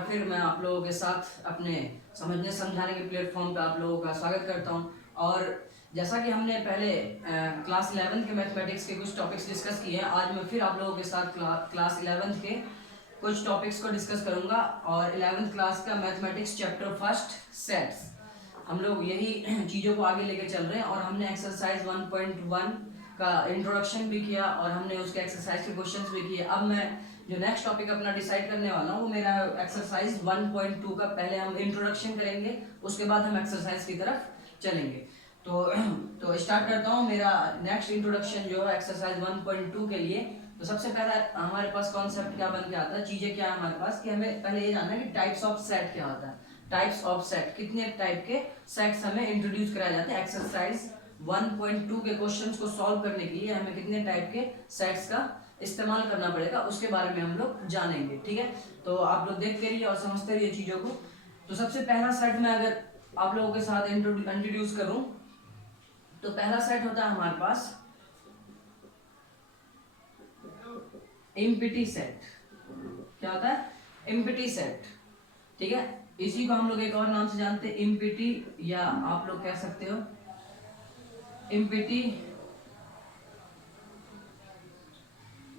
बार फिर मैं आप लोगों के साथ अपने समझने समझाने के प्लेटफॉर्म पे आप लोगों का स्वागत करता हूं। और जैसा कि हमने पहले क्लास 11 के मैथमेटिक्स के कुछ टॉपिक्स डिस्कस किए हैं, आज मैं फिर आप लोगों के साथ क्लास 11 के कुछ टॉपिक्स को डिस्कस करूंगा। और 11th क्लास का मैथमेटिक्स चैप्टर फर्स्ट सेट्स, हम लोग यही चीज़ों को आगे लेके चल रहे हैं। और हमने एक्सरसाइज 1.1 का इंट्रोडक्शन भी किया और हमने उसके एक्सरसाइज के क्वेश्चंस भी किए। अब मैं जो नेक्स्ट टॉपिक अपना डिसाइड करने वाला हूँ वो मेरा एक्सरसाइज 1.2 का पहले हम इंट्रोडक्शन करेंगे, उसके बाद हम एक्सरसाइज की तरफ चलेंगे। तो स्टार्ट करता हूँ मेरा नेक्स्ट इंट्रोडक्शन जो है एक्सरसाइज 1.2 के लिए। तो सबसे पहला हमारे पास कॉन्सेप्ट क्या बन के आता है, चीज़ें क्या है हमारे पास, कि हमें पहले ये जानना है कि टाइप्स ऑफ सेट क्या होता है। टाइप्स ऑफ सेट, कितने टाइप के सेट्स हमें इंट्रोड्यूस कराए जाते हैं। एक्सरसाइज 1.2 के क्वेश्चंस को सॉल्व करने के लिए हमें कितने टाइप के सेट्स का इस्तेमाल करना पड़ेगा, उसके बारे में हम लोग जानेंगे। ठीक है, तो आप लोग देखते रहिए और समझते रहिए चीज़ों को। तो सबसे पहला सेट मैं अगर आप लोगों के साथ इंट्रोड्यूस करूं तो पहला सेट होता है हमारे पास एम्प्टी सेट। क्या होता है? Empty set. ठीक है, इसी को हम लोग एक और नाम से जानते हैं, एम्प्टी, या आप लोग कह सकते हो एम्प्टी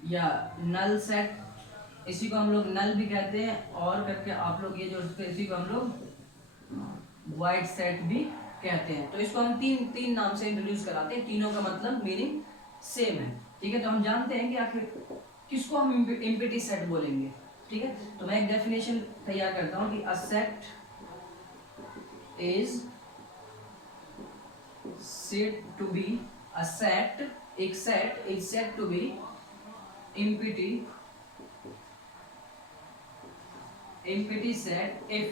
या नल सेट। इसी को हम लोग नल भी कहते हैं, और करके आप लोग ये जो इसी को हम लोग वाइड सेट भी कहते हैं। तो इसको हम तीन नाम से इंट्रोड्यूस कराते हैं, तीनों का मतलब मीनिंग सेम है। ठीक है, तो हम जानते हैं कि आखिर किसको हम एम्प्टी सेट बोलेंगे। ठीक है, तो मैं एक डेफिनेशन तैयार करता हूं कि अ set is said to be a set, एक set is said to be empty set if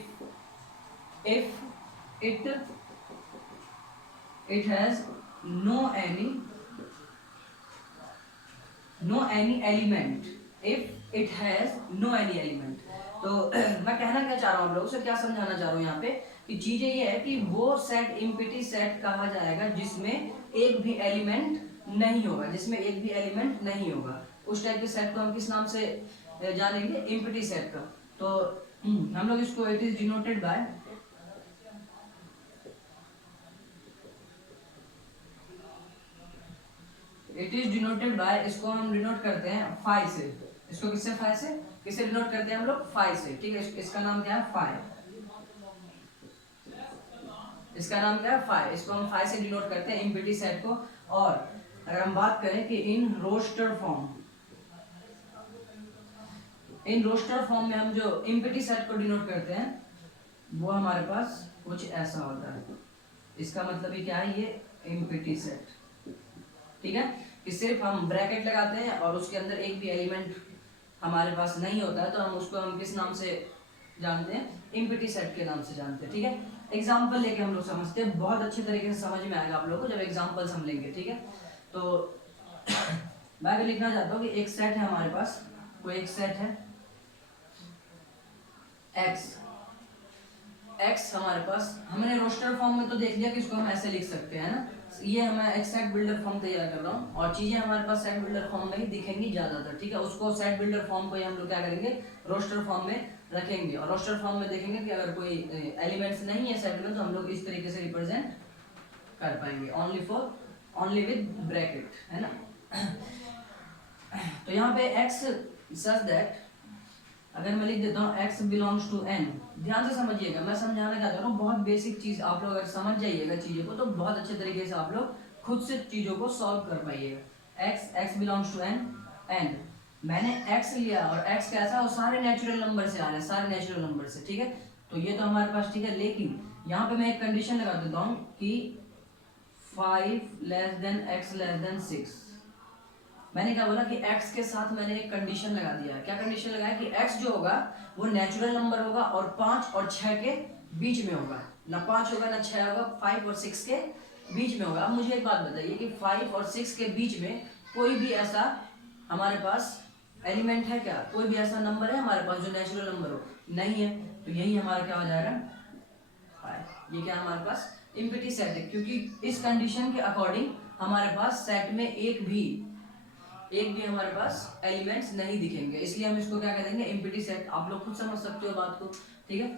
it has no any element, if it has no any element। तो मैं कहना क्या चाह रहा हूँ आप लोगों से, क्या समझाना चाह रहा हूँ यहाँ पे, कि चीजें ये है कि वो सेट एम्प्टी सेट कहा जाएगा जिसमें एक भी एलिमेंट नहीं होगा, जिसमें एक भी एलिमेंट नहीं होगा। उस टाइप के सेट को हम किस नाम से जानेंगे? एम्प्टी सेट का। तो हम लोग इसको इट इज डिनोटेड बाय इसको हम डिनोट करते हैं फाई से। इसको किससे? फाई से। किससे डिनोट करते हैं हम लोग? फाई से। ठीक है, इसका नाम क्या है? फाई। इसका नाम क्या है? फाई। इसको हम फाई से डिनोट करते हैं एम्प्टी सेट को। और अगर हम बात करें कि इन रोस्टर फॉर्म में हम जो एम्प्टी सेट को डिनोट करते हैं वो हमारे पास कुछ ऐसा होता है। इसका मतलब ही क्या है? ये एम्प्टी सेट। ठीक है, कि सिर्फ हम ब्रैकेट लगाते हैं और उसके अंदर एक भी एलिमेंट हमारे पास नहीं होता है, तो हम किस नाम से जानते हैं? एम्प्टी सेट के नाम से जानते हैं। ठीक है, एग्जाम्पल लेके हम लोग समझते हैं, बहुत अच्छे तरीके से समझ में आएगा आप लोगों को जब एग्जाम्पल्स हम लेंगे। ठीक है, तो मैं अगर लिखना चाहता हूँ कि एक सेट है हमारे पास, कोई एक सेट है एक्स हमारे पास। हमने रोस्टर फॉर्म में तो देख लिया कि इसको हम ऐसे लिख सकते हैं ना, ये मैं एक सेट बिल्डर फॉर्म तैयार कर रहा हूँ और चीजें हमारे पास सेट बिल्डर फॉर्म में ही दिखेंगी ज्यादातर। ठीक है, उसको सेट बिल्डर फॉर्म को ही हम लोग क्या करेंगे? रोस्टर फॉर्म में रखेंगे, और रोस्टर फॉर्म में देखेंगे कि अगर कोई एलिमेंट्स नहीं है सेट में तो हम लोग इस तरीके से रिप्रेजेंट कर पाएंगे, ओनली विद ब्रैकेट, है ना। तो यहाँ पे एक्स सच दैट, अगर मैं लिख देता हूँ x बिलोंग्स टू n, ध्यान से समझिएगा, मैं समझाना चाहता हूँ बहुत बेसिक चीज, आप लोग अगर समझ जाइएगा चीजों को तो बहुत अच्छे तरीके से आप लोग खुद से चीजों को सॉल्व कर पाइएगा। x belongs to n and मैंने x लिया और x कैसा? और सारे नेचुरल नंबर से आ रहे हैं, सारे नेचुरल नंबर से। ठीक है, तो ये तो हमारे पास ठीक है, लेकिन यहाँ पे मैं एक कंडीशन लगा देता हूँ कि 5 less then x less then 6। मैंने क्या बोला कि x के साथ मैंने एक कंडीशन लगा दिया। क्या कंडीशन लगाया? कि x जो होगा वो नेचुरल नंबर होगा और 5 और 6 के बीच में होगा, ना 5 होगा ना 6 होगा, 5 और 6 के बीच में होगा। अब मुझे एक बात बताइए कि 5 और 6 के बीच में कोई भी ऐसा हमारे पास एलिमेंट है क्या? कोई भी ऐसा नंबर है हमारे पास जो नेचुरल नंबर हो? नहीं है। तो यही हमारा क्या हो जाएगा? 5। ये क्या हमारे पास? एम्प्टी सेट है, क्योंकि इस कंडीशन के अकॉर्डिंग हमारे पास सेट में एक भी एक भी हमारे पास एलिमेंट्स नहीं दिखेंगे, इसलिए हम इसको क्या करेंगे, एम्प्टी सेट। आप लोग खुद समझ सकते हो बात को, ठीक है।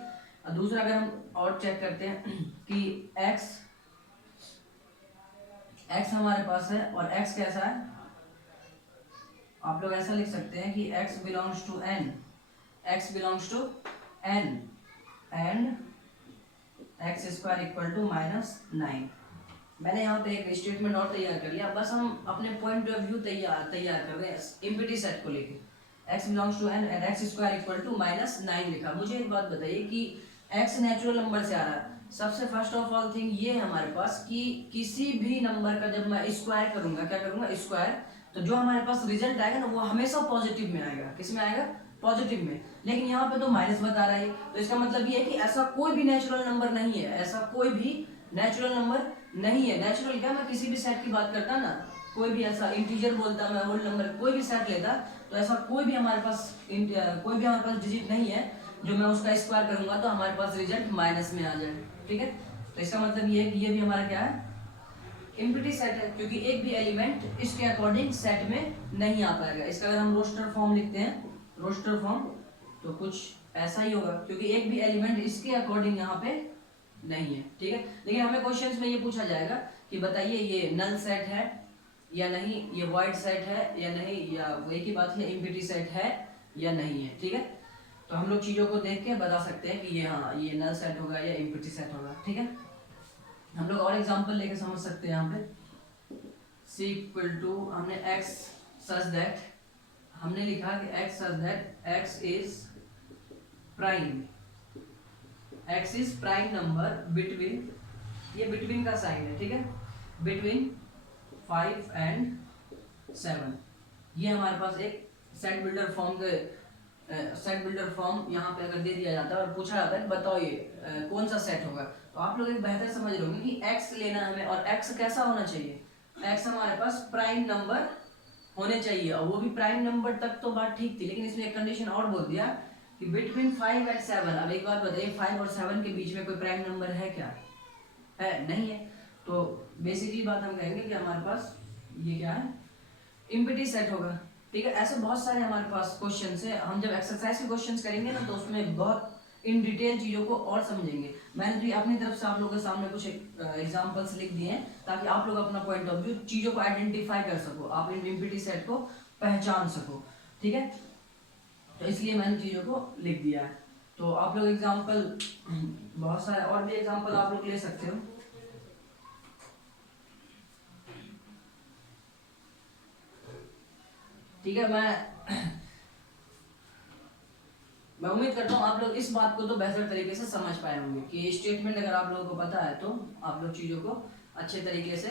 और दूसरा अगर हम और चेक करते हैं कि x हमारे पास है और x कैसा है, आप लोग ऐसा लिख सकते हैं कि x belongs to n, x belongs to n and X square equal to -9। मैंने यहाँ पे एक स्टेटमेंट और तैयार कर लिया, बस हम अपने पॉइंट ऑफ व्यू तैयार कर रहे हैं इम्प्टी सेट को लेके। x belongs to n and X square equal to -9 लिखा। मुझे एक बात बताइए कि x नेचुरल नंबर से आ रहा है, सबसे फर्स्ट ऑफ ऑल थिंग ये है हमारे पास कि किसी भी नंबर का जब मैं स्क्वायर करूंगा, क्या करूंगा, स्क्वायर, तो जो हमारे पास रिजल्ट आएगा ना वो हमेशा पॉजिटिव में आएगा। किस में आएगा, पॉजिटिव में। लेकिन यहाँ पे तो माइनस बता रहा है, तो इसका मतलब ये है कि ऐसा कोई भी नेचुरल नंबर नहीं है, ऐसा कोई भी नेचुरल नंबर नहीं है। नेचुरल क्या, मैं किसी भी सेट की बात करता ना, कोई भी ऐसा इंटीजर बोलता, मैं होल नंबर कोई भी सेट लेता, तो ऐसा कोई भी हमारे पास डिजिट नहीं है जो मैं उसका स्क्वायर करूंगा तो हमारे पास रिजल्ट माइनस में आ जाए, ठीक है। तो इसका मतलब ये है कि ये भी हमारा क्या है, एम्प्टी सेट है, क्योंकि एक भी एलिमेंट इसके अकॉर्डिंग सेट में नहीं आ पाएगा। इसका अगर हम रोस्टर फॉर्म लिखते हैं, रोस्टर फॉर्म, तो कुछ ऐसा ही होगा, क्योंकि एक भी एलिमेंट इसके अकॉर्डिंग यहाँ पे नहीं है, ठीक है। लेकिन हमें क्वेश्चंस में ये पूछा जाएगा कि बताइए ये नल सेट है या नहीं, ये वॉइड सेट है या नहीं, या वही की बात है एम्प्टी सेट है या नहीं है, ठीक है। तो हम लोग चीज़ों को देख के बता सकते हैं कि ये हाँ ये नल सेट होगा या एम्प्टी सेट होगा, ठीक है। हम लोग और एग्जांपल लेके समझ सकते हैं। यहाँ पे c इक्वल टू हमने x सच दैट, हमने लिखा कि x such that x is prime, x is prime number between, ये बिटवीन का साइन है, ठीक है, बिटवीन 5 एंड 7। ये हमारे पास एक सेट बिल्डर फॉर्म के सेट बिल्डर फॉर्म यहाँ पे अगर दे दिया जाता है और पूछा जाता है बताओ ये कौन सा सेट होगा, तो आप लोग एक बेहतर समझ रहे होंगे कि x लेना है हमें, और x कैसा होना चाहिए, x हमारे पास प्राइम नंबर होने चाहिए, और वो भी प्राइम नंबर तक तो बात ठीक थी, लेकिन इसमें एक कंडीशन और बोल दिया कि बिटवीन 5 एंड 7। अब एक बात बताइए, 5 और 7 के बीच में कोई प्राइम नंबर है क्या, है नहीं है। तो बेसिकली बात हम कहेंगे कि हमारे पास ये क्या है, एम्प्टी सेट होगा, ठीक है। ऐसे बहुत सारे हमारे पास क्वेश्चंस है, हम जब एक्सरसाइज के क्वेश्चंस करेंगे ना तो उसमें बहुत इन डिटेल चीज़ों को और समझेंगे। मैंने तो अपनी तरफ से आप लोगों के सामने कुछ एग्जांपल्स लिख दिए हैं ताकि आप लोग अपना पॉइंट ऑफ व्यू चीज़ों को आइडेंटिफाई कर सको, आप इन एम्प्टी सेट को पहचान सको, ठीक है। तो इसलिए मैंने चीज़ों को लिख दिया है। तो आप लोग एग्जाम्पल बहुत सारे और भी एग्जाम्पल आप लोग ले सकते हो, ठीक है। मैं उम्मीद करता हूँ आप लोग इस बात को तो बेहतर तरीके से समझ पाए होंगे कि स्टेटमेंट अगर आप लोगों को पता है तो आप लोग चीज़ों को अच्छे तरीके से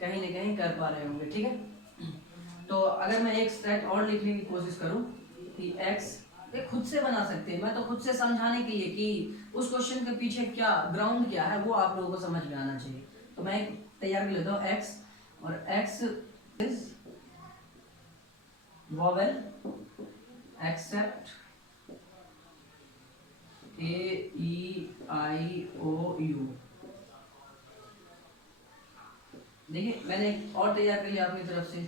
कहीं ना कहीं कर पा रहे होंगे, ठीक है। तो अगर मैं एक सेट और लिखने की कोशिश करूँ कि x, ये खुद से बना सकते हैं, मैं तो खुद से समझाने के लिए कि उस क्वेश्चन के पीछे क्या ग्राउंड क्या है वो आप लोगों को समझ में आना चाहिए। तो मैं एक तैयार कर लेता हूँ x, और x is vowel except A E I O U। देखिए मैंने एक और तैयार कर लिया अपनी तरफ से,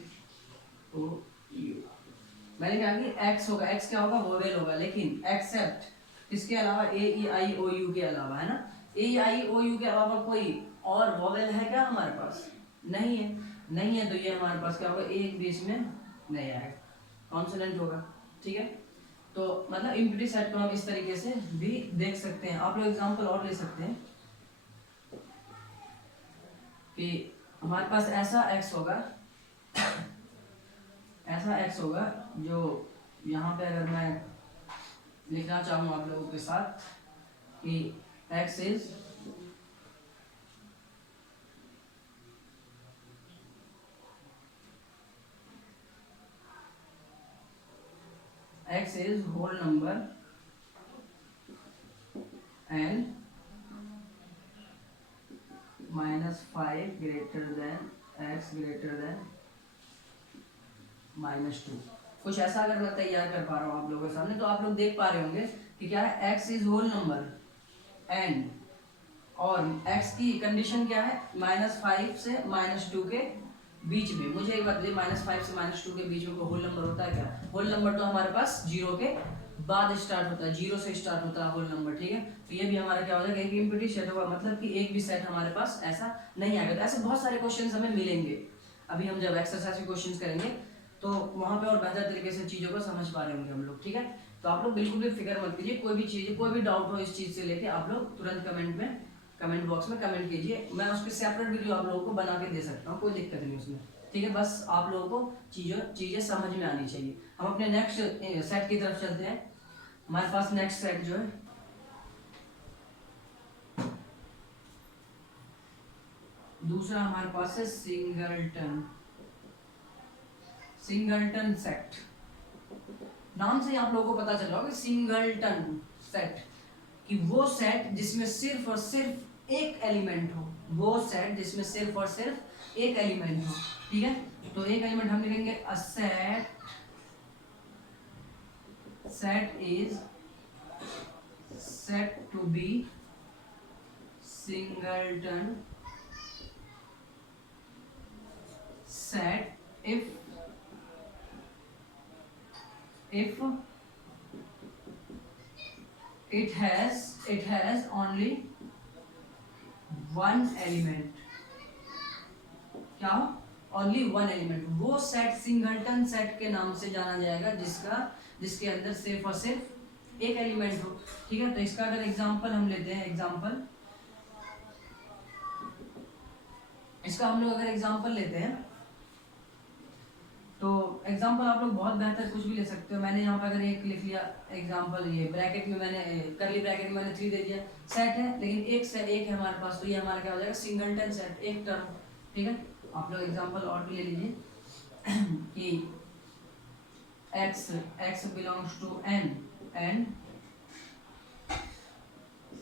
O U। मैंने कहा कि x होगा, x क्या होगा, वोवेल होगा, लेकिन एक्सेप्ट किसके अलावा, A E I O U के अलावा, है ना। A E I O U के अलावा कोई और वोवेल है क्या हमारे पास, नहीं है, नहीं है, तो ये हमारे पास क्या होगा, एक बीच में नहीं आएगा, कॉन्सोनेंट होगा, ठीक है। तो मतलब एम्प्टी सेट को हम इस तरीके से भी देख सकते हैं। आप लोग एग्जांपल और ले सकते हैं कि हमारे पास ऐसा x होगा, ऐसा x होगा जो यहाँ पे अगर मैं लिखना चाहूँ आप लोगों के साथ कि x is whole number and -5 greater than x greater than -2। कुछ ऐसा अगर मैं तैयार कर पा रहा हूँ आप लोगों के सामने तो आप लोग देख पा रहे होंगे कि क्या है, x is whole number and और x की कंडीशन क्या है, -5 से -2 के बीच में, मुझे एक बात बताइए -5 से -2 के बीच में कोई होल नंबर होता है क्या? होल नंबर तो हमारे पास 0 के बाद स्टार्ट होता है, 0 से स्टार्ट होता है होल नंबर, ठीक है। तो ये भी हमारा क्या हो जाएगा, एक एम्प्टी सेट होगा, मतलब कि एक भी सेट हमारे पास ऐसा नहीं आएगा। तो ऐसे बहुत सारे क्वेश्चंस हमें मिलेंगे, अभी हम जब एक्सरसाइज के क्वेश्चंस करेंगे तो वहाँ पे और बेहतर तरीके से चीज़ों को समझ पा रहे होंगे हम लोग, ठीक है। तो आप लोग बिल्कुल भी फिक्र मत कीजिए, कोई भी चीज़, कोई भी डाउट हो इस चीज़ से लेके आप लोग तुरंत कमेंट बॉक्स में कमेंट कीजिए, मैं उसकी सेपरेट वीडियो आप लोगों को बना के दे सकता हूँ, कोई दिक्कत नहीं उसमें, ठीक है। बस आप लोगों को चीज़ें समझ में आनी चाहिए। हम अपने नेक्स्ट सेट की तरफ चलते हैं। हमारे पास नेक्स्ट सेट जो है दूसरा हमारे पास है सिंगलटन सेट। नाम से आप लोगों को पता चल रहा होगा सिंगलटन सेट, कि वो सेट जिसमें सिर्फ और सिर्फ एक एलिमेंट हो, वो सेट जिसमें सिर्फ और सिर्फ एक एलिमेंट हो, ठीक है। तो एक एलिमेंट हम लिखेंगे a set is said to be singleton set if it has only one element। क्या हो? only one element। वो सेट सिंगलटन सेट के नाम से जाना जाएगा जिसके अंदर सिर्फ और सिर्फ एक एलिमेंट हो, ठीक है। तो इसका अगर एग्जांपल हम लेते हैं, इसका हम लोग अगर एग्जांपल लेते हैं तो एग्जांपल आप लोग बहुत बेहतर कुछ भी ले सकते हो। मैंने यहाँ पर अगर एक लिख लिया एग्जांपल, ये ब्रैकेट में मैंने करली ब्रैकेट में मैंने 3 दे दिया, सेट है लेकिन एक है हमारे पास, तो ये हमारा क्या हो जाएगा, सिंगलटन सेट, एक टर्म, ठीक है। आप लोग एग्जांपल और भी ले लीजिए कि x belongs to n and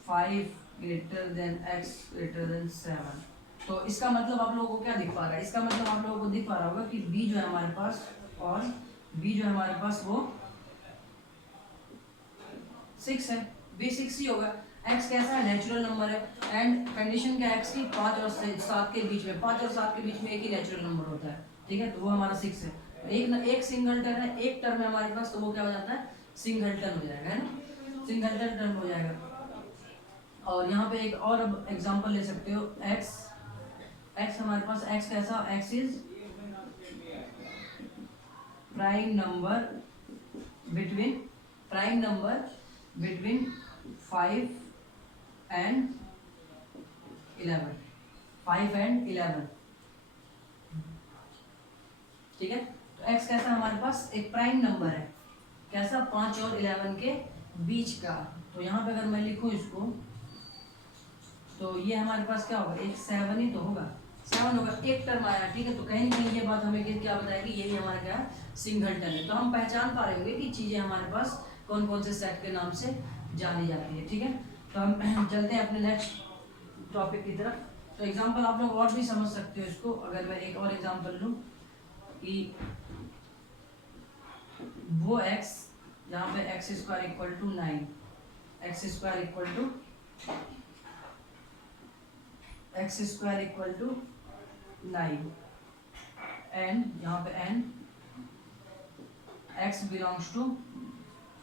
5 greater than x greater than 7। तो इसका मतलब आप लोगों को क्या दिख पा रहा है, इसका मतलब आप लोगों को दिख पा रहा होगा कि b जो है हमारे पास और b जो है हमारे पास वो 6 है, b 6 ही होगा। x कैसा है, नेचुरल नंबर है, एंड कंडीशन क्या है x की, 5 और 7 के बीच में, 5 और 7 के बीच में एक ही नेचुरल नंबर होता है, ठीक है। तो वो हमारा 6 है। एक सिंगलटन है, एक टर्म है हमारे पास, तो वो क्या हो जाता है, सिंगलटन हो जाएगा, है ना, सिंगलटन टर्म हो जाएगा। और यहाँ पे एक और अब एग्जांपल ले सकते हो, x हमारे पास, x कैसा, x is prime number between 5 and 11, 5 and 11, ठीक है। तो x कैसा हमारे पास, एक प्राइम नंबर है, कैसा, 5 और 11 के बीच का। तो यहाँ पे अगर मैं लिखूं इसको तो ये हमारे पास क्या होगा, एक 7 ही तो होगा, 7 होगा, एक टर्म आया, ठीक है। तो कहीं ना कहीं ये बात हमें क्या बताएगी, यही हमारा क्या सिंगलटन है। तो हम पहचान पा रहे होंगे कि चीज़ें हमारे पास कौन कौन से सेट के नाम से जानी जाती है, ठीक है। तो हम चलते हैं अपने नेक्स्ट टॉपिक की तरफ। तो एग्जांपल आप लोग और भी समझ सकते हो इसको, अगर मैं एक और एग्जांपल लूँ कि वो x यहाँ पे x square equal to 9, x square equal to 9 and यहाँ पे n x belongs to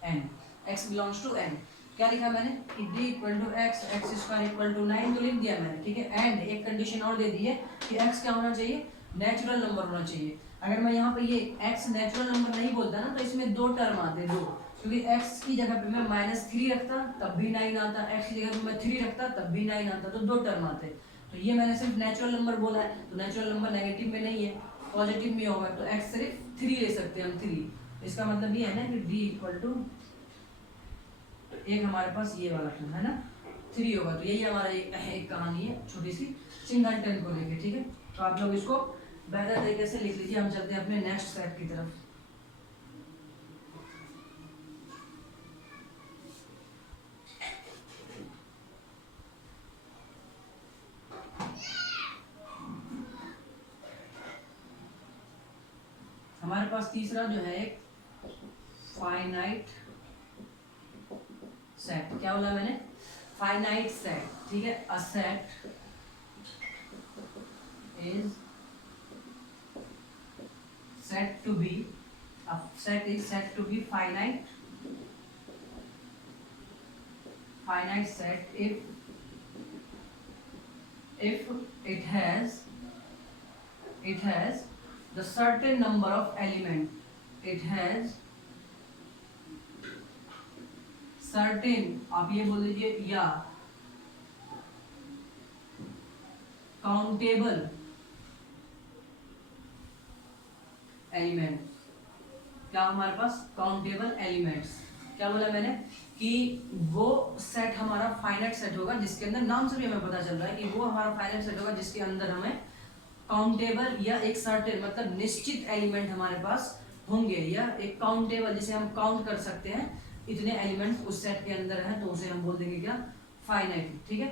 n, क्या लिखा मैंने कि d equal to x square equal to 9 तो लिख दिया मैंने, ठीक है। एंड एक कंडीशन और दे दी है कि x क्या होना चाहिए, नेचुरल नंबर होना चाहिए। अगर मैं यहाँ पे ये x नेचुरल नंबर नहीं बोलता ना, तो इसमें 2 टर्म आते, 2, क्योंकि x की जगह पे मैं -3 रखता तब भी 9 आता, x की जगह पे मैं 3 रखता तब भी 9 आता, तो 2 टर्म आते। तो ये मैंने सिर्फ नेचुरल नंबर बोला है, तो नेचुरल नंबर नेगेटिव में नहीं है, पॉजिटिव में होगा, तो x सिर्फ 3 ले सकते हैं हम, 3। इसका मतलब ये है ना कि d इक्वल टू एक हमारे पास ये वाला टर्म है ना 3 होगा। तो यही हमारा एक कहानी है छोटी सी सिंगलटन को लेके, ठीक है। तो आप लोग इसको बेहतर तरीके से लिख लीजिए। हम चलते हैं अपने नेक्स्ट सेट की तरफ। हमारे पास तीसरा जो है एक फाइनाइट सेट, क्या बोला मैंने, फाइनाइट सेट, ठीक है। अ set is said to be, a set is said to be finite set if it has the certain number of element, it has certain, आप ये बोल दीजिए, या काउंटेबल एलिमेंट्स। क्या हमारे पास काउंटेबल एलिमेंट्स, क्या बोला मैंने कि वो सेट हमारा फाइनाइट सेट होगा जिसके अंदर, नाम से भी हमें पता चल रहा है कि वो हमारा फाइनाइट सेट होगा जिसके अंदर हमें काउंटेबल या एक सर्टेन मतलब निश्चित एलिमेंट हमारे पास होंगे, या एक काउंटेबल जिसे हम काउंट कर सकते हैं, इतने एलिमेंट्स उस सेट के अंदर हैं, तो उसे हम बोल देंगे क्या, फाइनाइट। ठीक है,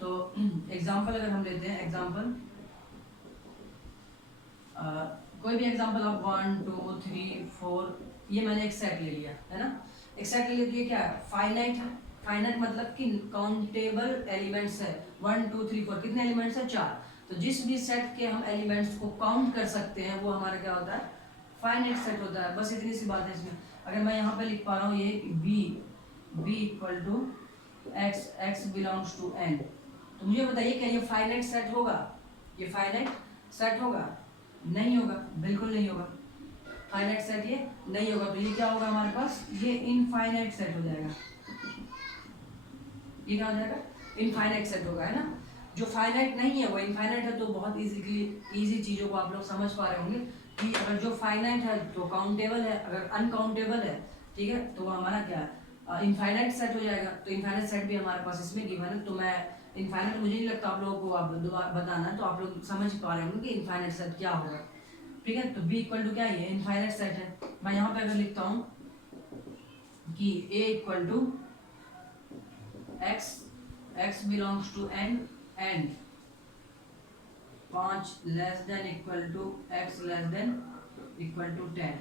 तो एग्जांपल अगर हम लेते हैं, एग्जांपल कोई भी एग्जांपल आप 1 2 3 4, ये मैंने एक सेट ले लिया है ना, एक सेट ले लिया, तो ये क्या है, फाइनाइट है। फाइनाइट मतलब कि काउंटेबल एलिमेंट्स है, 1 2 3 4, कितने एलिमेंट्स है, 4। तो जिस भी सेट के हम एलिमेंट्स को काउंट कर सकते हैं वो हमारा क्या होता है, फाइनाइट सेट होता है। बस इतनी सी बात है इसमें। अगर मैं यहाँ पे लिख पा रहा हूँ ये b equal to x belongs to n, तो मुझे बताइए क्या ये फाइनाइट सेट होगा, ये फाइनाइट सेट होगा, नहीं होगा, बिल्कुल नहीं होगा, फाइनाइट सेट ये नहीं होगा। तो ये क्या होगा हमारे पास, ये इनफाइनाइट सेट हो जाएगा, ये क्या हो जाएगा, इनफाइनाइट सेट होगा, है ना। जो फाइनाइट नहीं है वो इनफाइनाइट है, तो बहुत इजी चीज़ों को आप लोग समझ पा रहे होंगे कि अगर जो फाइनाइट है तो काउंटेबल है, अगर अनकाउंटेबल है, ठीक है, तो वो हमारा क्या है, इनफाइनाइट सेट हो जाएगा। तो इनफाइनाइट सेट भी हमारे पास इसमें गिवन है, तो मैं इनफाइनाइट, मुझे नहीं लगता आप लोगों को आप दोबारा बताना है, तो आप लोग समझ पा रहे होंगे कि इनफाइनाइट सेट क्या होगा। ठीक है, तो b इक्वल टू क्या है, इनफाइनाइट सेट है। मैं यहाँ पे अगर लिखता हूँ कि a equal to x belongs to n and 5 less than equal to x less than equal to 10,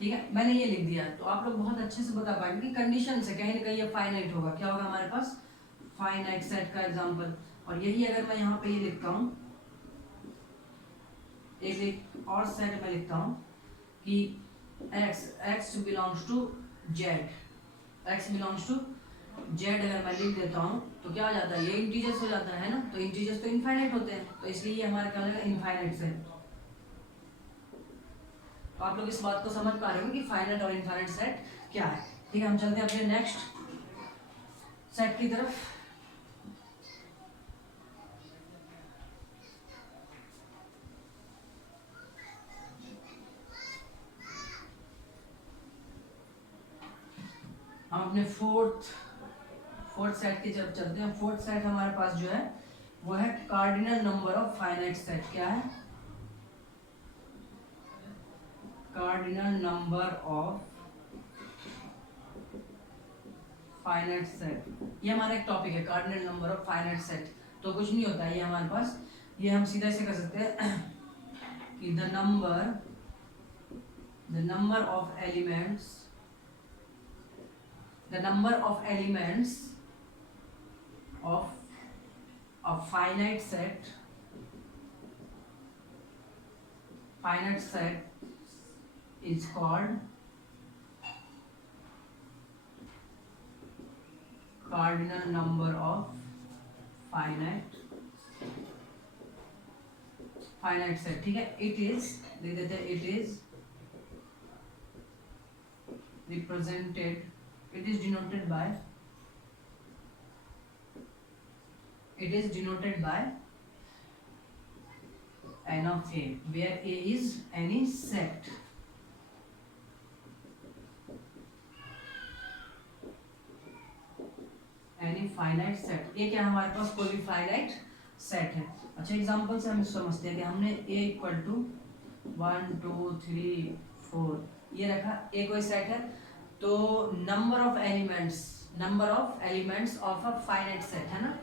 ठीक है, मैंने ये लिख दिया, तो आप लोग बहुत अच्छे से बता पाएंगे कि कंडीशन से कहीं ना कहीं ये फाइनाइट होगा। क्या होगा हमारे पास, फाइनाइट सेट का एग्जांपल। और यही अगर मैं यहाँ पे ये लिखता हूँ, एक और सेट में लिखता हूँ कि x belongs to z, x belongs to z अगर मैं लिख देता हूँ तो क्या हो जाता है, ये इंटीजर्स हो जाता है ना, तो इंटीजर्स तो इनफाइनाइट होते हैं, तो इसलिए ये हमारा क्या हो जाएगा, इनफाइनाइट सेट। तो आप लोग इस बात को समझ पा रहे हो कि फाइनाइट और इनफाइनाइट सेट क्या है। ठीक है, हम चलते हैं अपने नेक्स्ट सेट की तरफ। हम अपने फोर्थ सेट की तरफ चलते हैं। फोर्थ सेट हमारे पास जो है वो है cardinal number of finite set. क्या है, cardinal number of finite set, ये हमारा एक टॉपिक है, cardinal number of finite set. तो कुछ नहीं होता है ये हमारे पास, ये हम सीधा से कर सकते हैं कि the number of elements of a finite set is called cardinal number of finite set। ठीक है, it is, लिख देते हैं, it is represented, it is denoted by n of a, where a is any set, any finite set। ये क्या हमारे पास कोई भी फाइनाइट सेट है। अच्छा, एग्जांपल से हम समझते हैं कि हमने a इक्वल टू 1 2 3 4 ये रखा, a कोई सेट है, तो number of elements of a finite set है ना,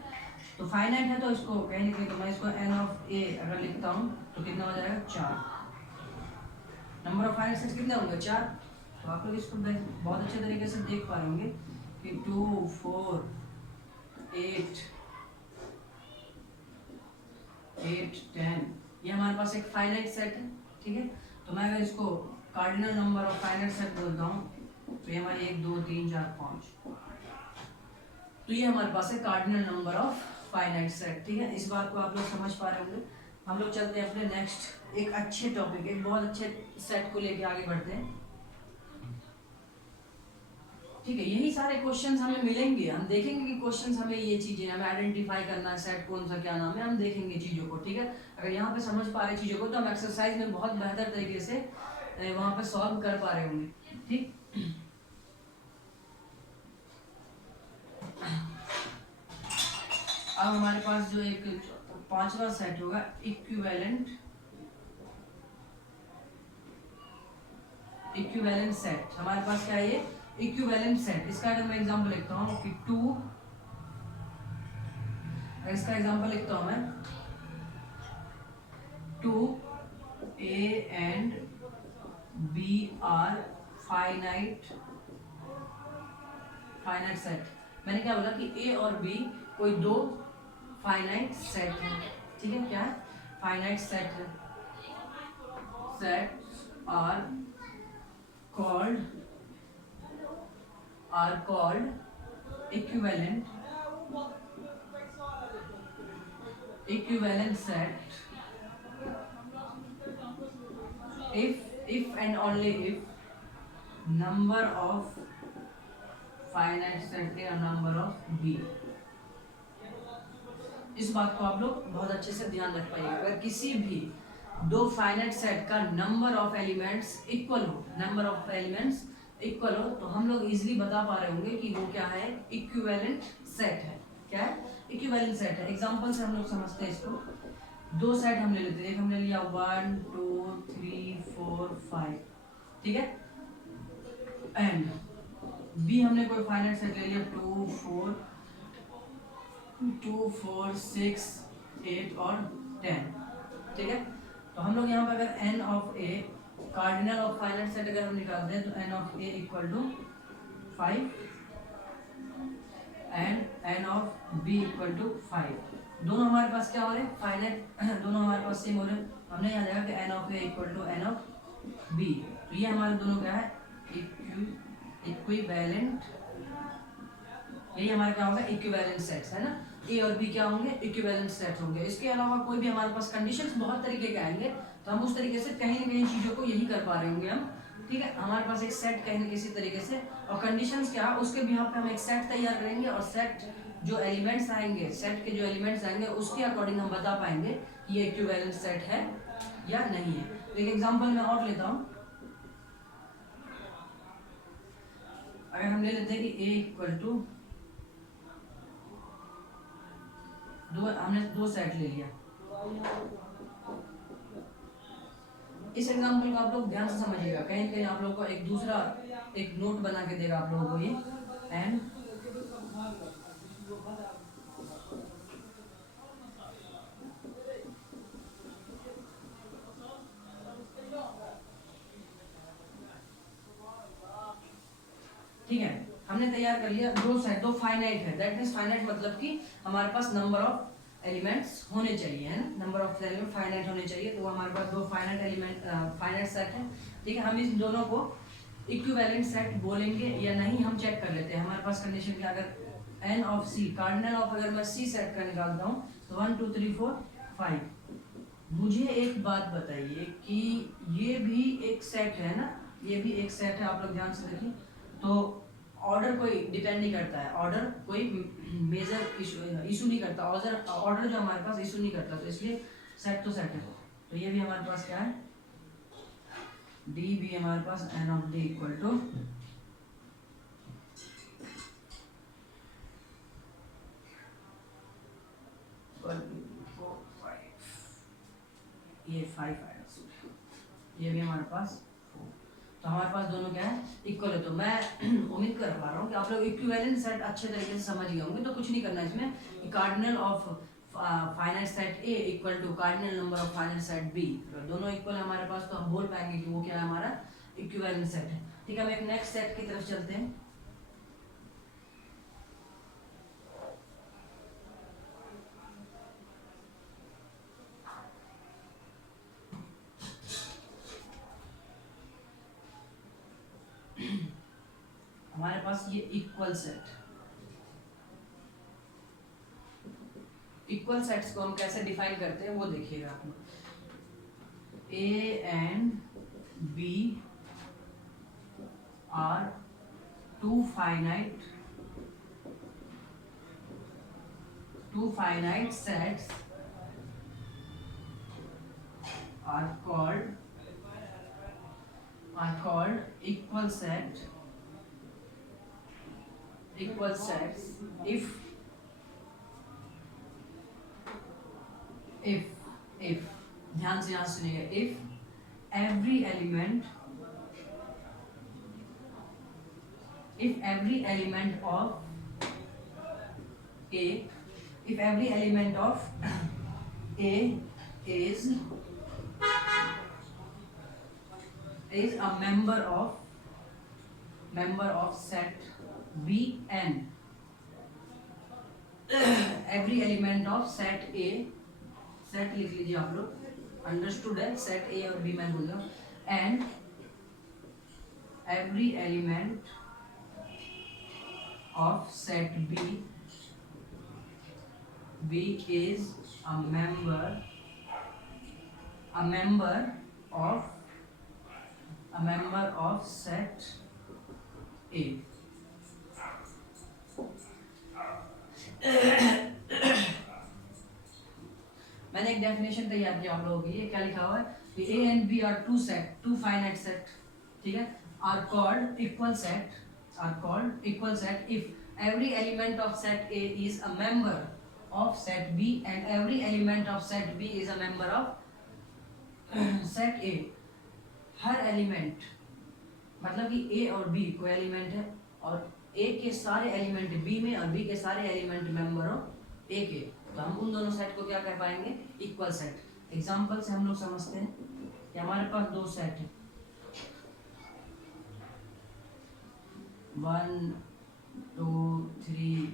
तो फाइनाइट है तो इसको कहीं ना कहीं, तो मैं इसको n ऑफ a अगर लिखता हूँ तो कितना हो जाएगा, 4। नंबर ऑफ फाइनाइट सेट कितने होंगे, 4। तो आप लोग इसको बहुत अच्छे तरीके से देख पा रहे होंगे कि 2 4 8 10 ये हमारे पास एक फाइनाइट सेट है। ठीक है, तो मैं अगर इसको cardinal number of finite set बोलता हूँ तो ये हमारे 1 2 3 4 5, तो ये हमारे पास है cardinal number of finite set. ठीक है, इस बात को आप लोग समझ पा रहे होंगे। हम लोग चलते हैं अपने नेक्स्ट एक अच्छे टॉपिक, एक बहुत अच्छे सेट को लेके आगे बढ़ते हैं। ठीक है, यही सारे क्वेश्चंस हमें मिलेंगे, हम देखेंगे कि क्वेश्चंस हमें ये चीजें हमें आइडेंटिफाई करना है, सेट कौन सा क्या नाम है, हम देखेंगे चीजों को। ठीक है, अगर यहाँ पे समझ पा रहे चीजों को तो हम एक्सरसाइज में बहुत बेहतर तरीके से वहां पे सॉल्व कर पा रहे होंगे। ठीक, अब हमारे पास जो एक पांचवा सेट होगा इक्विवेलेंट सेट, हमारे पास क्या है ये इक्विवेलेंट सेट। इसका अगर मैं एग्जांपल लिखता हूँ कि 2, इसका एग्जांपल लिखता हूँ मैं 2A and B are finite set. मैंने क्या बोला कि A और B कोई दो फाइनाइट सेट है। ठीक है, क्या है फाइनाइट सेट है। Sets are called equivalent set if and only if number of finite set A और number of B। इस बात को आप लोग बहुत अच्छे से ध्यान रख पाइएगा। अगर किसी भी दो फाइनाइट सेट का नंबर ऑफ एलिमेंट्स इक्वल हो, तो हम लोग इजीली बता पा रहे होंगे कि वो क्या है, इक्विवेलेंट सेट है। क्या है, इक्विवेलेंट सेट है। एग्जांपल से हम लोग समझते हैं इसको। दो सेट हम ले लेते हैं, एक हमने लिया 1 2 3 4 5, ठीक है, एंड बी हमने कोई फाइनाइट सेट ले लिया 2 4 6 8 और 10। ठीक है, तो हम लोग यहाँ पर अगर n of a cardinal of finite set अगर हम निकालते हैं तो n of a equal to 5 and n of b equal to 5। दोनों हमारे पास क्या हो रहे हैं, फाइनाइट दोनों हमारे पास सेम हो रहे हैं। हमने यहाँ देखा कि n of a equal to n of b, तो ये हमारे दोनों क्या है, इक्विवेलेंट, यही हमारे क्या होगा, इक्विवेलेंट सेट्स है ना। ए और बी क्या होंगे, इक्विवेलेंट सेट होंगे। इसके अलावा कोई भी हमारे पास कंडीशंस बहुत तरीके के आएंगे, तो हम उस तरीके से कहीं ना कहीं चीजों को यही कर पा रहे होंगे हम। ठीक है, हमारे पास एक सेट कहीं ना किसी तरीके से, और कंडीशंस क्या, उसके बिहाफ पे हम एक सेट तैयार करेंगे, और सेट जो एलिमेंट्स आएंगे, सेट के जो एलिमेंट्स आएंगे उसके अकॉर्डिंग हम बता पाएंगे कि ये इक्विवेलेंट सेट है या नहीं है। तो एक एग्जाम्पल मैं और लेता हूँ। अगर हम ले लेते हैं कि a इक्वल टू हमने दो सेट ले लिया। इस एग्जांपल को आप लोग ध्यान से समझिएगा, कहीं ना कहीं आप लोगों को एक दूसरा एक नोट बना के देगा आप लोगों को ये। एंड ठीक है, हमने तैयार कर लिया दो सेट, दो फाइनाइट है, दैट मींस फाइनाइट मतलब कि हमारे पास नंबर ऑफ एलिमेंट्स होने चाहिए, है ना, नंबर ऑफ एलिमेंट फाइनाइट होने चाहिए। तो हमारे पास दो फाइनाइट एलिमेंट फाइनाइट सेट है। ठीक है, हम इस दोनों को इक्विवेलेंट सेट बोलेंगे या नहीं हम चेक कर लेते हैं। हमारे पास कंडीशन क्या, अगर n of c cardinal of अगर मैं c सेट का निकालता हूँ तो 1 2 3 4 5। मुझे एक बात बताइए कि ये भी एक सेट है ना, ये भी एक सेट है, आप लोग ध्यान से देखिए। तो ऑर्डर कोई डिपेंड नहीं करता है, ऑर्डर कोई मेजर इशू नहीं करता, ऑर्डर जो हमारे पास इशू नहीं करता, तो इसलिए सेट तो सेट है। तो ये भी हमारे पास क्या है, डी भी हमारे पास n of d equal to ये 5 आएगा, ये भी हमारे पास 4। तो हमारे पास दोनों क्या है, इक्वल है। तो मैं उम्मीद कर पा रहा हूँ कि आप लोग इक्विवेलेंट सेट अच्छे तरीके से समझ गए होंगे। तो कुछ नहीं करना इसमें, cardinal of finite set A equal to cardinal number of finite set B, दोनों इक्वल है हमारे पास, तो हम बोल पाएंगे कि वो क्या है, हमारा इक्विवेलेंट सेट है। ठीक है, हम एक नेक्स्ट सेट की तरफ चलते हैं। पास ये इक्वल सेट। इक्वल सेट्स को हम कैसे डिफाइन करते हैं वो देखिएगा आप लोग। A and B are two finite sets are called equal sets if ध्यान से यहाँ सुनिएगा, if every element of A is a member of set B and every element of set A, set लिख लीजिए आप लोग, अंडरस्टूड है, set ए और बी मैं बोल रहा हूँ, and every element of set B is a member of set A. मैंने एक डेफिनेशन तैयार किया आप लोगों के लिए, क्या लिखा हुआ है कि A and B are two finite set, ठीक है, are called equal set if every element of set A is a member of set B and every element of set B is a member of set A. हर element मतलब कि ए और B कोई element है और ए के सारे element B में और बी के सारे एलिमेंट मेंबर ऑफ ए के, तो हम उन दोनों सेट को क्या कह पाएंगे, इक्वल सेट। एग्जांपल से हम लोग समझते हैं कि हमारे पास दो सेट है, 1 2 3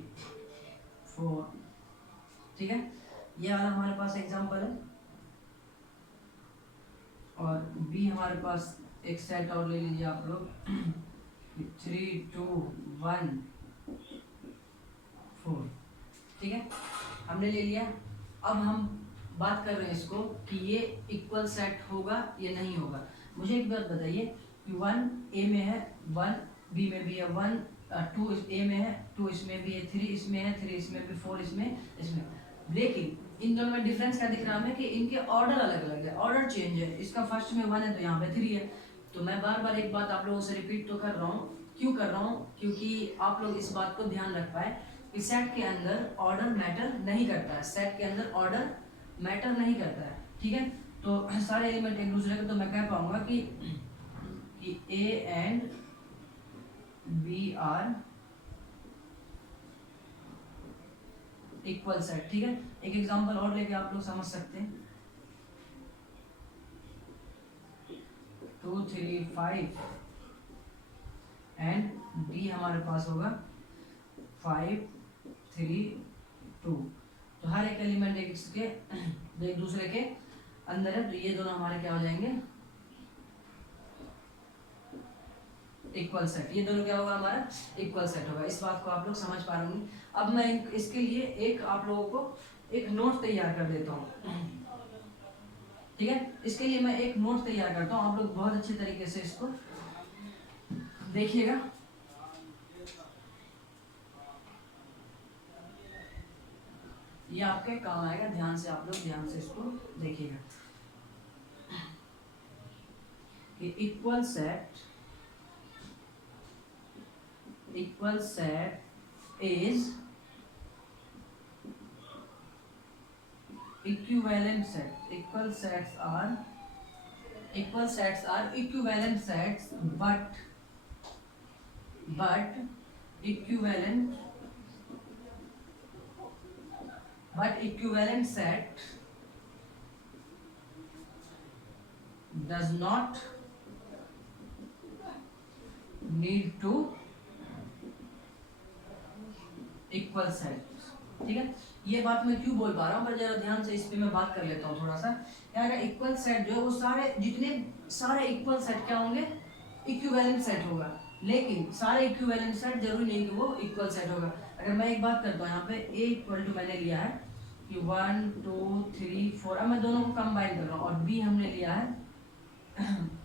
4, ठीक है, ये वाला हमारे पास एग्जांपल है, और बी हमारे पास एक सेट और ले लीजिए आप लोग 3 2 1 4, ठीक है, हमने ले लिया। अब हम बात कर रहे हैं इसको कि ये इक्वल सेट होगा या नहीं होगा। मुझे एक बात बताइए कि 1 ए में है, 1 बी में भी है, 1 2 ए में है, 2 इसमें भी है, 3 इसमें है, 3 इसमें भी, 4 इसमें, लेकिन इन दोनों में डिफरेंस क्या दिख रहा है हमें कि इनके ऑर्डर अलग अलग है, ऑर्डर चेंज है। इसका फर्स्ट में 1 है तो यहाँ पे 3 है। तो मैं बार बार एक बात आप लोगों से रिपीट तो कर रहा हूँ, क्यों कर रहा हूँ, क्योंकि आप लोग इस बात को ध्यान रख पाए कि सेट के अंदर ऑर्डर मैटर नहीं करता है, सेट के अंदर ऑर्डर मैटर नहीं करता है, ठीक है। तो सारे एलिमेंट एक दूसरे को, तो मैं कह पाऊंगा कि A and B are equal set, ठीक है। एक एग्जांपल और लेके आप लोग समझ सकते हैं, 2 3 5 एंड डी हमारे पास होगा 5 3 2। तो हर एक एलिमेंट एक दूसरे के अंदर है, तो ये दोनों हमारे क्या हो जाएंगे, इक्वल सेट। ये दोनों क्या होगा, हमारा इक्वल सेट होगा। इस बात को आप लोग समझ पा रहे होंगे। अब मैं इसके लिए एक आप लोगों को एक नोट तैयार कर देता हूँ, ठीक है। इसके लिए मैं एक नोट तैयार करता हूँ, आप लोग बहुत अच्छे तरीके से इसको देखिएगा। ये आपके काम आएगा, ध्यान से आप लोग ध्यान से इसको देखिएगा कि equal set is equivalent set. Equal sets are equivalent sets, but equivalent set does not need to equal set, ठीक है। ये बात मैं क्यों बोल पा रहा हूँ, पर जरा ध्यान से इस पे मैं बात कर लेता हूँ थोड़ा सा। यार इक्वल सेट जो है वो जितने सारे इक्वल सेट क्या होंगे, इक्विवेलेंट सेट होगा। लेकिन सारे इक्विवेलेंट सेट जरूरी नहीं कि वो इक्वल सेट होगा। अगर मैं एक बात करता हूँ यहाँ पे A इक्वल टू मैंने लिया है कि 1 2 3 4, अब मैं दोनों को कंबाइन कर रहा हूँ, और B हमने लिया है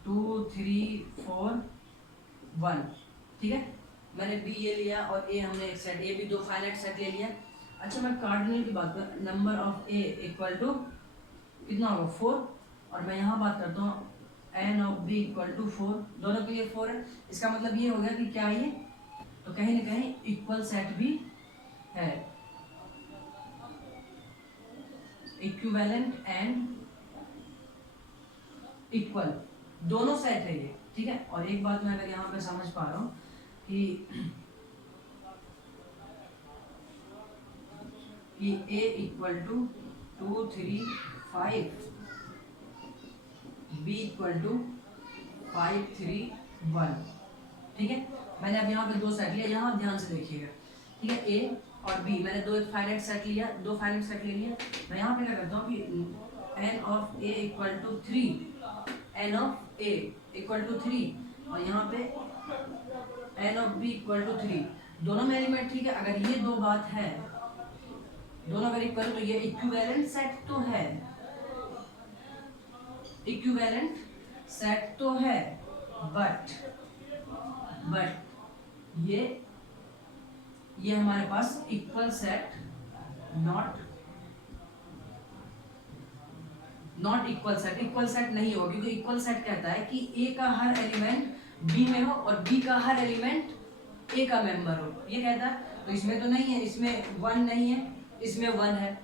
2 3 4 1, ठीक है। मैंने B ये लिया और A हमने एक सेट, A भी दो फाइनाइट सेट ले लिया। अच्छा मैं कार्डिनल की बात कर, number of A equal to कितना होगा 4, और मैं यहाँ बात करता हूँ n of B equal to 4, दोनों के लिए 4 है। इसका मतलब ये हो गया कि क्या ये, तो कहीं ना कहीं इक्वल सेट भी है, इक्विवेलेंट एंड इक्वल दोनों सेट है ये, ठीक है। और एक बात मैं अगर यहाँ पे समझ पा रहा हूँ कि A equal to 2 3 5, B equal to 5 3 1, ठीक है। मैंने अब यहाँ पे दो सेट लिया, यहाँ ध्यान से देखिएगा, ठीक है। A और B मैंने दो फाइनाइट सेट लिया, दो फाइनाइट सेट ले लिया। मैं यहाँ पे क्या करता हूँ कि n of A equal to 3, n of A equal to 3, और यहाँ पे n of B equal to 3, दोनों में एलिमेंट, ठीक है। अगर ये दो बात है, दोनों अगर इक्वल, तो ये इक्विवेलेंट सेट तो है, इक्विवेलेंट सेट तो है, बट ये हमारे पास equal set not equal set, equal set नहीं होगा, क्योंकि इक्वल सेट कहता है कि A का हर एलिमेंट B में हो और B का हर एलिमेंट A का मेंबर हो, ये कहता है। तो इसमें तो नहीं है, इसमें 1 नहीं है, इसमें 1 है,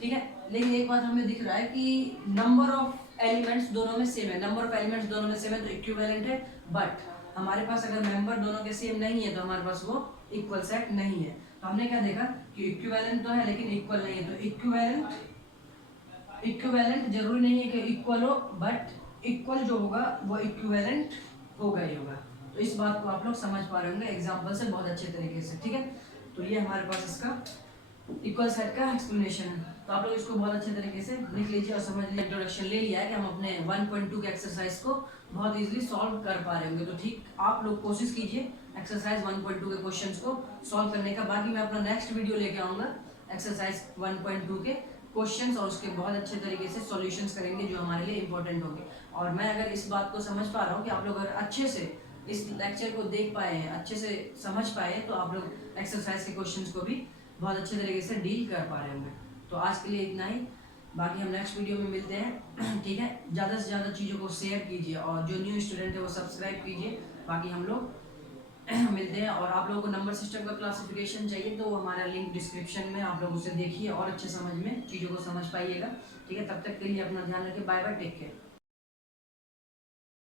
ठीक है। लेकिन एक बात हमें दिख रहा है कि नंबर ऑफ एलिमेंट्स दोनों में सेम है, नंबर ऑफ एलिमेंट्स दोनों में सेम है, तो इक्विवेलेंट है। बट हमारे पास अगर मेंबर दोनों के सेम नहीं है तो हमारे पास वो इक्वल सेट नहीं है। तो हमने क्या देखा कि इक्विवेलेंट तो है लेकिन इक्वल नहीं है। तो इक्विवेलेंट जरूरी नहीं है कि इक्वल हो, बट इक्वल जो होगा वो इक्विवेलेंट होगा ही होगा। तो इस बात को आप लोग समझ पा रहे होंगे एग्जाम्पल से बहुत अच्छे तरीके से, ठीक है। तो ये हमारे पास इसका इक्वल सेट का एक्सप्लेनेशन है। तो आप लोग इसको बहुत अच्छे तरीके से लिख लीजिए और समझ लीजिए। इंट्रोडक्शन ले लिया है कि हम अपने 1.2 के एक्सरसाइज को बहुत इजीली सॉल्व कर पा रहे होंगे। तो ठीक आप लोग कोशिश कीजिए एक्सरसाइज 1.2 के क्वेश्चंस को सॉल्व करने का। बाकी मैं अपना नेक्स्ट वीडियो लेके आऊँगा एक्सरसाइज 1.2 के क्वेश्चंस और उसके बहुत अच्छे तरीके से सॉल्यूशंस करेंगे जो हमारे लिए इंपॉर्टेंट होंगे। और मैं अगर इस बात को समझ पा रहा हूँ कि आप लोग अगर अच्छे से इस लेक्चर को देख पाए हैं, अच्छे से समझ पाए हैं, तो आप लोग एक्सरसाइज के क्वेश्चंस को भी बहुत अच्छे तरीके से डील कर पा रहे होंगे। तो आज के लिए इतना ही, बाकी हम नेक्स्ट वीडियो में मिलते हैं, ठीक है। ज़्यादा से ज़्यादा चीज़ों को शेयर कीजिए और जो न्यू स्टूडेंट है वो सब्सक्राइब कीजिए। बाकी हम लोग मिलते हैं। और आप लोगों को नंबर सिस्टम का क्लासिफिकेशन चाहिए तो हमारा लिंक डिस्क्रिप्शन में, आप लोग उसे देखिए और अच्छे समझ में चीज़ों को समझ पाइएगा, ठीक है। तब तक के लिए अपना ध्यान रखिए, बाय बाय, टेक केयर।